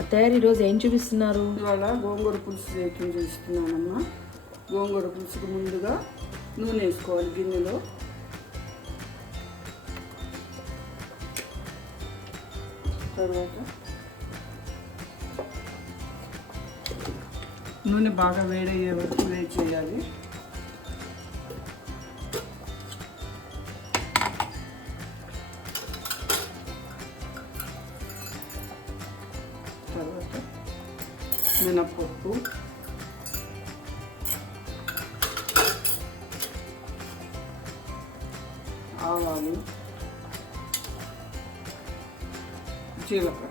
అత్తయ్య ఈరోజు ఏం చూపిస్తున్నారు? ఇవాళ గోంగూర పులుసు చూపిస్తున్నానమ్మా. గోంగూర పులుసుకు ముందుగా నూనె వేసుకోవాలి గిన్నెలో. తర్వాత నూనె బాగా వేడయ్యే వరకు వేడి చేయాలి. తర్వాత మినప్పప్పు, ఆవాలు, జీలకర్ర,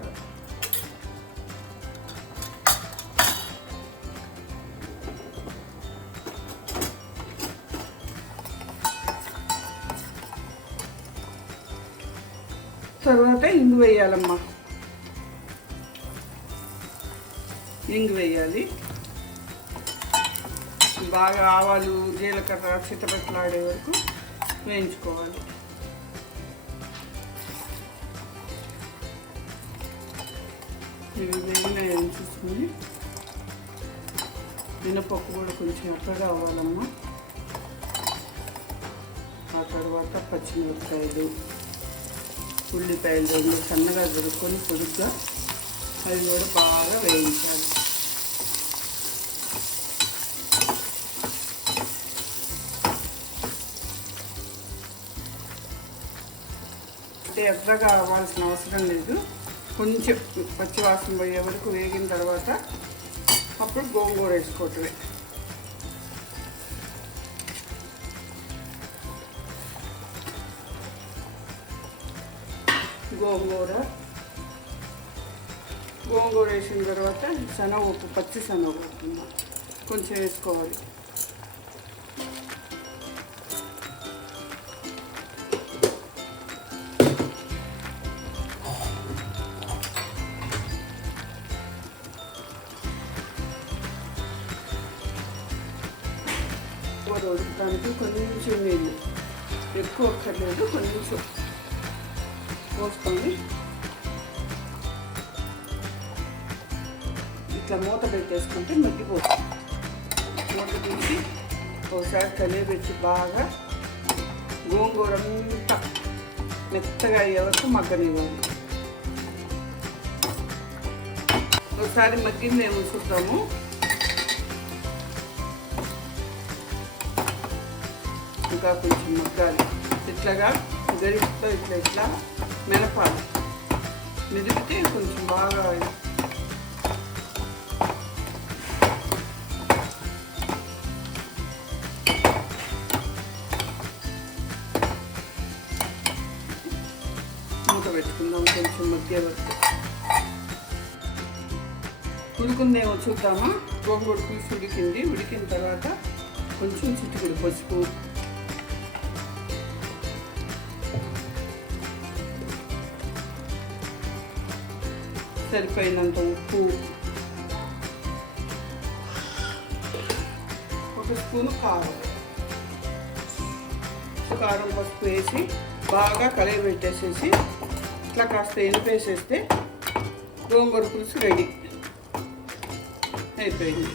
తర్వాత ఇంగు వేయాలమ్మా. ఇంగు వేయాలి. బాగా ఆవాలు జీలకర్ర చిట్టపట్లాడే వరకు వేయించుకోవాలి. ఇవి వేగినాయని చూసుకుని మినపప్పు కూడా కొంచెం ఎర్రగా అవ్వాలమ్మా. ఆ తర్వాత పచ్చిమిరపకాయలు, ఉల్లిపాయలు రెండు సన్నగా దొరుకుని పొడుగ్గా అవి కూడా బాగా వేయించాలి. అంటే ఎర్రగా అవ్వాల్సిన అవసరం లేదు. కొంచెం పచ్చివాసన పోయే వరకు వేగిన తర్వాత అప్పుడు గోంగూర వేసుకోవటమే. గోంగూర వేసిన తర్వాత శనగపప్పు, పచ్చి శనగపప్పు కొంచెం వేసుకోవాలి. ఉడకడానికి కొంచెం నీళ్ళు, ఎక్కువ అక్కర్లేదు, కొంచెం పోసుకొని ఇట్లా మూత పెట్టేసుకుంటే మగ్గిపోతుంది. మూత తీసి ఒకసారి కలిపెట్టి బాగా గోంగూర అంతా మెత్తగా అయ్యే వరకు మగ్గనివ్వాలి. ఒకసారి మగ్గింది ఏమో చూద్దాము. ఇంకా కొంచెం మగ్గాలి. ఇట్లాగా గరిటతో ఇట్లా మెనపాలి. మెదిపితే కొంచెం బాగా మూత పెట్టుకుందాం. కొంచెం మగ్గే వరకు ఉడుకుందేమో చూద్దామా. గోంగూర పులుసు ఉడికింది. ఉడికిన తర్వాత కొంచెం చిటికెడు పసుపు, సరిపోయినంత ఉప్పు, ఒక స్పూను కారం, పసుపు వేసి బాగా కలిపి పెట్టేసేసి ఇట్లా కాస్త ఎనిపేసేస్తే గోంగూర పులుసు రెడీ అయిపోయింది.